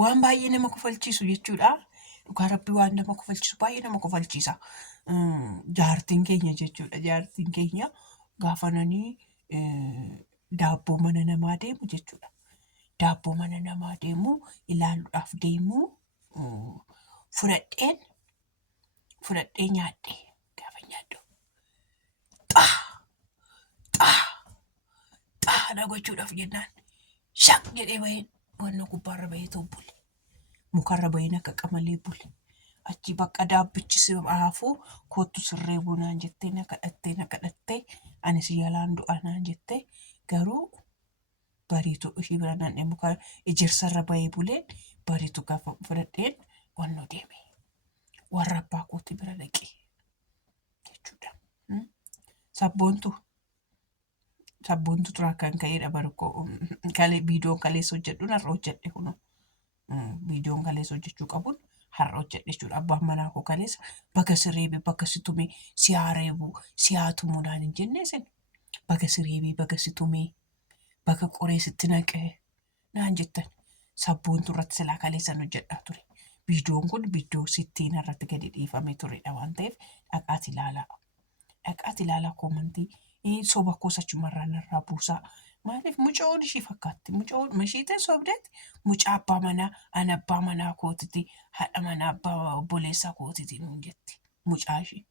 waan baay'ee nama kofalchiisu jechuudha. Dhugaa rabbii waan nama kofalchiisu baay'ee nama kofalchiisa. Jaartiin keenya jechuudha. Jaartiin keenya gaafananii daabboo mana namaa deemu jechuudha. Daabboo mana namaa deemu ilaaluudhaaf deemu fudhadhee nyaadhe gaafa nyaadhu xaana gochuudhaaf jennaan shaq jedhee baheen wanna gubbaarra bahee ta'u bule. Mukarra baheen akka qamalee bule. Achi bakka daabbichi si haafuu kottu sirree bunaan jettee na kadhattee ani si jalaan du'a naan jettee garuu bariitu ishii bira nan muka ejersarra bahee buleen bariitu gaafa fudhadheen wannoo deeme. Warra abbaa kootii bira dhaqee jechuudha. Sabboontu turaa kan ka'edha barkoo viidiyoon kaleessa hojjedhuun har'a hojjedhe kun viidiyoon kaleessa hojjechuu qabuun har'a hojjedhe jechuudha. Abbaan manaa koo kaleessa baga sireebe baga situme si haareebu si haatumu naan hin jenne isin baga sireebe baga situme baga qoree sitti naqee naan jettan sabboontu irratti silaa kaleessan hojjedhaa ture. Viidiyoon kun viidiyoo sittiin irratti gadi dhiifamee turedha waan ta'eef dhaqaati ilaalaa. Dhaqaati ilaalaa koomantii soba kuusachumarraan irraa buusaa. Maaliif mucoon ishii fakkaatti? Mucoon mashiitiin sobdeetti mucaa abbaa manaa ana abbaa manaa kootiti haadha manaa abbaa obboleessaa kootiti nuun jetti mucaa ishii.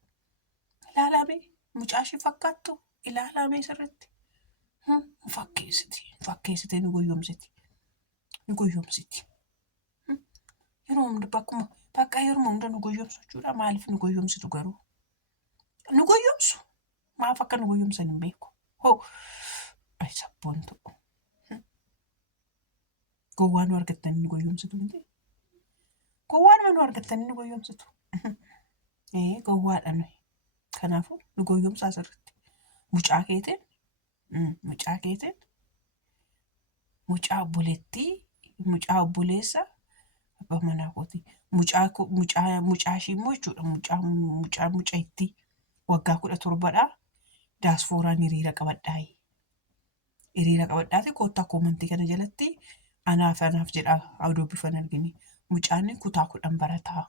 Ilaalamee mucaa ishii fakkaattu ilaalamee sirriitti. Fakkeessiti nu goyyomsiti. Yeroo hunda bakka yeroo hunda nu goyyomsu jechuudha. Maaliif nu goyyomsitu garuu? Nu goyyomsu. Maaf akka nu goyyomsan hin beeku. Ay sabboontu. Gowwaan argattanii nu goyyomsitu miti. Gowwaan nu argattanii nu goyyomsitu. Gowwaadha nuyi. Kanaafuu nu goyyomsaa sirriitti. Mucaa keetiin mucaa obboleessa abbaa manaa kooti. Mucaa ishii immoo jechuudha. Mucaa itti waggaa 17dha. Daasfooraan hiriira qabadhaayi. Hiriira qabadhaati koottaa koomantii kana jalatti anaaf jedha aduu bifan argini. Mucaan kutaa 10 barataa.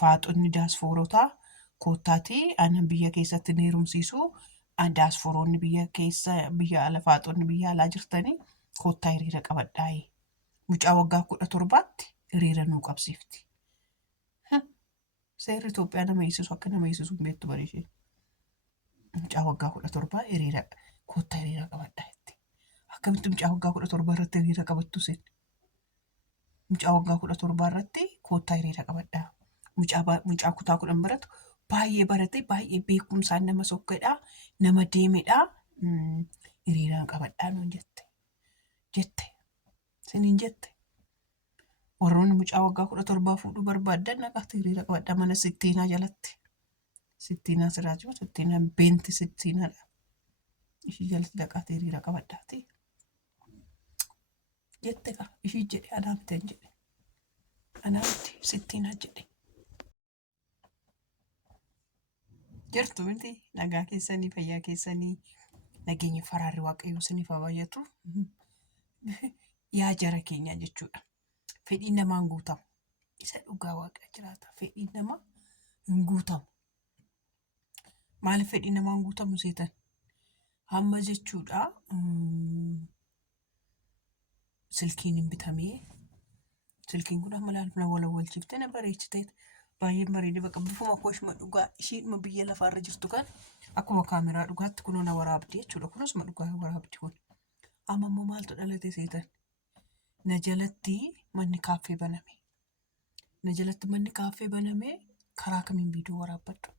Faaxonni daasfoorotaa koottaati ana biyya keessatti ni heerumsiisu. Daasfooroonni biyya ala faaxonni biyya alaa jirtanii koottaa hiriira qabadhaayi. Mucaa waggaa 17tti hiriira nuu qabsiifti. Seerri Itoophiyaa nama eegsisu akka nama eegsisu hin beektu bari ishee. Mucaa waggaa 17 koottaa hiriira qabadhaa jetti. Akkamitti mucaa waggaa 17 irratti hiriira qabattu isin? Mucaa waggaa 17 irratti koottaa hiriira qabadhaa. Mucaa kutaa 10 baratu baay'ee barate baay'ee beekumsaan nama sokkedha nama deemedha. Hiriiraan qabadhaa nuun jette. Siniin jette. Warroonni mucaa waggaa 17 fuudhuu barbaaddan naqaatti hiriira qabadhaa mana sittiinaa jalatti. Sittiinaa siraa jiru sittiinaan beenti sittiinaadha. Ishii jalatti dhaqaatti hiriira qabadhaati. Jette ka ishii jedhe anaamteen jedhe. Anaamti sittiinaa jedhe. Jirtu miti nagaa keessanii fayyaa keessanii nageenya faraarri waaqayyoo isiniif haa baay'atu. Yaa jara keenya jechuudha. Fedhiin namaa hin guutamu. Isa dhugaa waaqa jiraata. Fedhiin namaa hin guutamu. Maaliif fedhiin namaa hin guutamu seetan? Hamma jechuudha. Silkiin hin bitamee. Silkiin kun amma laalfina walawwalchiiftee na bareechiteet. Baay'een bareedee bakka bifuma kooshuma dhugaa ishiidhuma biyya lafaarra jirtu kan akkuma kaameraa dhugaatti kunoo na waraabdi jechuudha. Kunuusuma dhugaa waraabdi kun. Amma immoo maaltu dhalate seetan? Na jalatti manni kaaffee baname. Karaa kamiin viidiyoo waraabbadhu?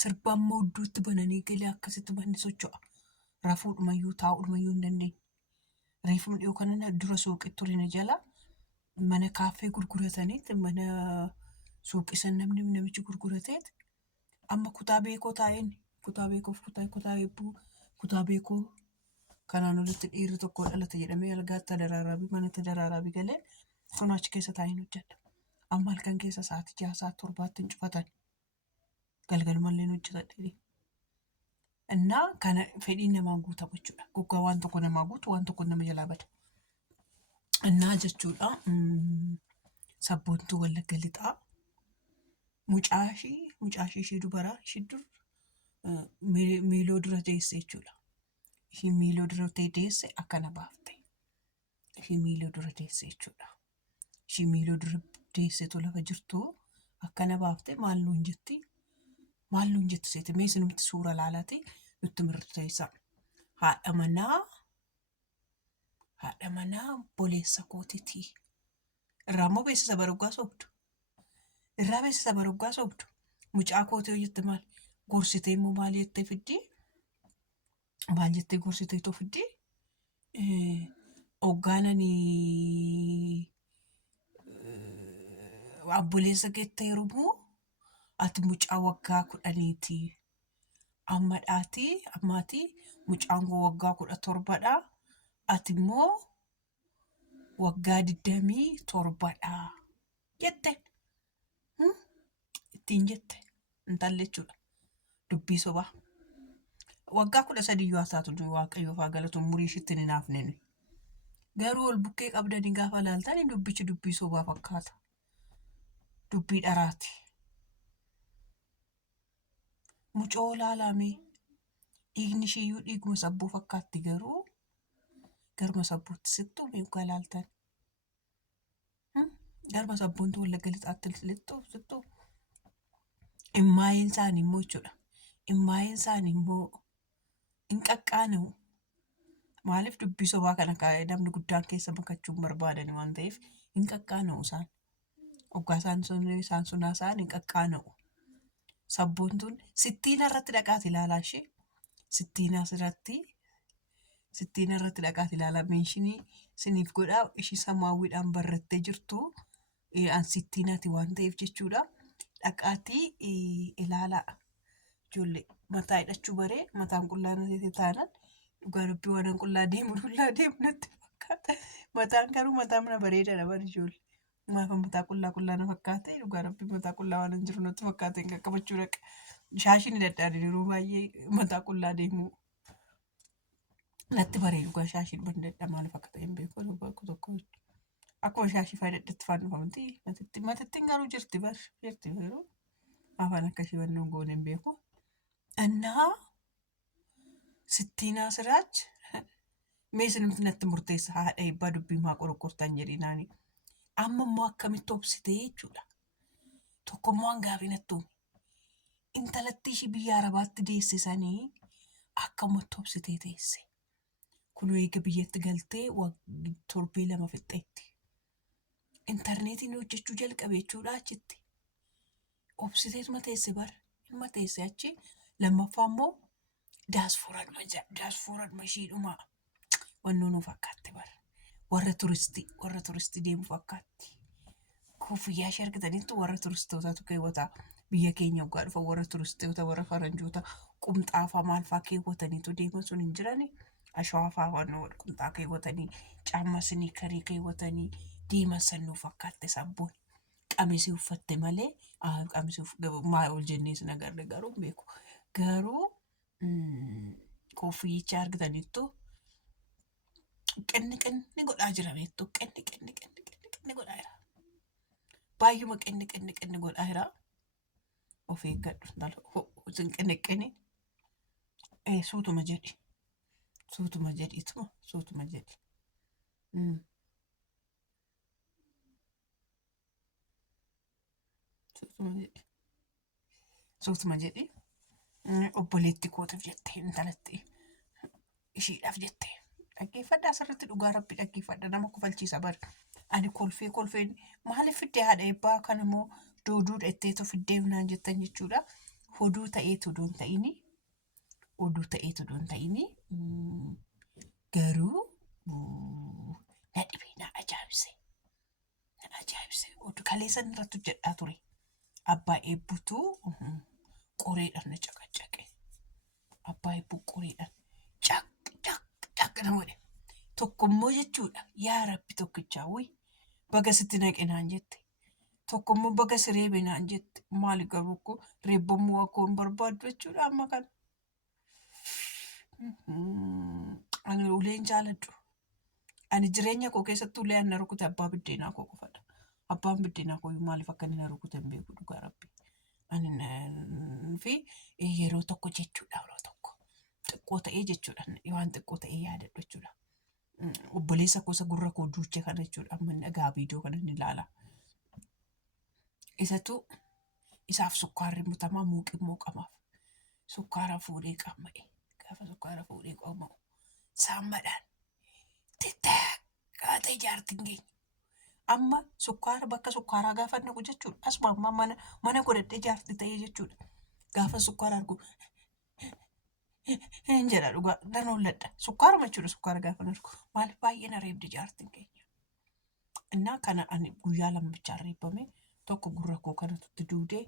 Sirba amma hodduutti bananii galee akkasitti manni socho'a. Rafuudhumayyuu taa'uudhumayyuu hin dandeenye. Reefuma dhiyoo kana dura suuqii ture na jala mana kaaffee gurgurataniiti mana suuqisan namichi gurgurateet amma kutaa beekoo taa'een kutaa beekoo kanaan olitti dhiirri tokko dhalate jedhamee algaatti manatti daraaraa galee sun achi keessa taa'een hojjedha. Amma halkan keessa sa'aatii 6-7 hin cufatan. Galgalumallee hojjetadhe. Innaa kana fedhiin namaa guutamu jechuudha. Goggaa waan tokko namaa guutu waan tokko nama jalaa bada. Innaa jechuudha. Sabboontuu Wallagga Lixaa mucaashii ishee dubaraa ishee dur miiloo dura deesse jechuudha. Isheen miiloo dura deesse akkana baafte. Isheen miiloo dura deesse jechuudha. Isheen miiloo dura deessetu lafa jirtu akkana baafte maal nuun jetti? Maal nuun jetti seete? Mee isinumti suura laalaati nutti mirteessa. Haadha manaa boleessa kootiiti. Irraa immoo beeksisa baruggaa soobdu. Irraa beeksisa baruggaa soobdu. Mucaa kootii hojjette maal? Gorsitee immoo maal jettee fiddii? Maal jettee gorsitee too fiddii? Hoggaananii obboleessa keetti heerumuu ati mucaa waggaa 10ti. Ammaatii mucaan koo waggaa 17dha. Ati immoo waggaa 27dha jette. Ittiin jette intalli jechuudha. Dubbii sobaa. Waggaa 13 haa taatu waaqayyoof haa galatu umurii ishiitti hin hinaafne. Garuu ol bukkee qabdanii gaafa laaltanii dubbichi dubbii sobaa fakkaata. Dubbii dharaati. Mucoo laalamee dhiigni isheeyyuu dhiiguma sabbuu fakkaatti garuu garuma sabbuutti sittuu meeqa laaltan? Garuma sabboontuu Wallagga Lixaatti sittuu immaayeen isaanii immoo jechuudha. Immaayeen isaanii immoo hin qaqqaana'u. Maaliif dubbii sobaa kana namni guddaan keessa makachuun barbaadan waan ta'eef hin qaqqaana'u isaan. Hoggaa isaan sunaa isaan hin qaqqaana'u. Sabboontuun sittiina irratti dhaqaati ilaalaa ishee. Sittiina irratti dhaqaati ilaalaa. Meeshinii siniif godhaa ishii samaawwiidhaan barrettee jirtu sittiinaati waan ta'eef jechuudha. Dhaqaatii ilaalaa. Ijoollee mataa hidhachuu baree mataan qullaa natti taanaan dhugaa dubbii waan qullaa deemu natti fakkaata. Mataan garuu mataa mana bareedaadha bara ijoollee. Maafa mataa qullaa na fakkaate dhugaa dubbii mataa qullaa waan hin jiru natti fakkaate hin qaqqabachuu dhaqa. Shaashii ni dadhaadhe yeroo baay'ee mataa qullaa deemu natti baree dhugaa shaashiin ban dadhaa maaliif akka ta'e hin beeku bakka tokko akkuma shaashii fayyadatti fannifamti matittiin garuu jirti garuu afaan akkasii wannoon goone hin beeku. Annaa sittiinaa siraach mee isinimti natti murteessa haadha eebbaa dubbii maa qorqortan jedhinaani. Amma immoo akkamitti obsitee jechuudha. Tokkommoo hangaafii natti uume. Intalatti ishii biyya Arabaatti deessisanii akkamatti obsitee teesse. Kun eega biyyatti galtee torbee 2 fixxeetti. Intarneetiin hojjechuu jalqabe jechuudha achitti. Obsiteetuma teesse bara. Ilma teesse achi lammaffaa immoo daasfooraan ishiidhuma wannoo nu fakkaatti bara. Warra turistii deemu fakkaatti. Kuffiyyaa ishee argatanitti warra turistootaatu keewwata. Biyya keenya waggaa dhufa warra turistoota warra faranjoota qumxaafaa maalfaa keewwataniitu deeman sun hin jirani. Ashaafaa wannoo qumxaa keewwatanii caamma siniikarii keewwatanii deeman sannuu fakkaatte sabboon. Qamisii uffatte malee maa ol jennee sin agarre garuu beeku. Garuu kuffiyyicha argataniittu qinni godhaa jira beektu qinni godhaa jira. Baay'uma qinni godhaa jira. Of eeggadhu sin qinni suutuma jedhi. Suutuma jedhi. Suutuma jedhi. Obboleetti kootiif jettee intalatti ishiidhaaf jettee. Dhaggeeffadhaa asirratti dhugaa rabbi dhaggeeffadha nama kufalchiisa bara. Ani kolfeen maaliif fiddee haadha eebbaa kan immoo dooduudha itteetu fiddee naan jettan jechuudha. Oduu ta'eetu doon ta'ini garuu na dhibee na ajaa'ibse. Oduu kaleessan irratti hojjedhaa ture. Abbaa eebbutu qoreedhaan na caqacaqe. Abbaa eebbuu qoreedhaan caq na godhe. Tokkommoo jechuudha yaa rabbi tokkichaa baga sitti naqinaan jette. Tokkommoo baga sireebe naan jette. Maali garuu ko reebbamuu akkoo hin barbaaddu jechuudha amma kana. Ani uleen jaaladhu. Ani jireenya koo keessattuu illee ana rukute abbaa biddeenaa koo qofadha. Abbaan biddeenaa koo maaliif akka inni na rukute hin beeku dhugaa rabbi. Fi yeroo tokko jechuudha yeroo tokko xiqqoo ta'ee jechuudha waan xiqqoo ta'ee yaadadhu jechuudha. Obboleessa koo isa gurra koo duuche kana jechuudha amma inni dhagaa viidiyoo kana inni ilaala. Isatu isaaf sukkaarri mutamaa muuqimmoo qamaaf. Sukkaara fuudhee qamma'e gaafa sukkaara fuudhee qamma'u saammadhaan xixiqqaatee jaartiin keenya. Amma sukkaara bakka sukkaaraa gaafa naqu jechuudha. Asuma amma mana godhadhee jaartii ta'ee jechuudha. Gaafa sukkaara argu hin jedha dhugaa nan holladha. Sukkaaruma jechuudha sukkaara gaafa argu. Maaliif baay'ee na reebdi jaartiin keenya. Innaa kana ani guyyaa lammichaan reebame tokko gurra koo kanatti duudee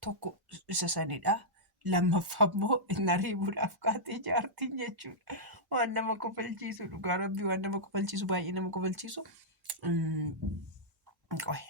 tokko isa sanidha. Lammaffaa immoo na reebuudhaaf kaatee jaartiin jechuudha. Waan nama kofalchiisu dhugaa rabbii waan nama kofalchiisu baay'ee nama kofalchiisu. Qoye.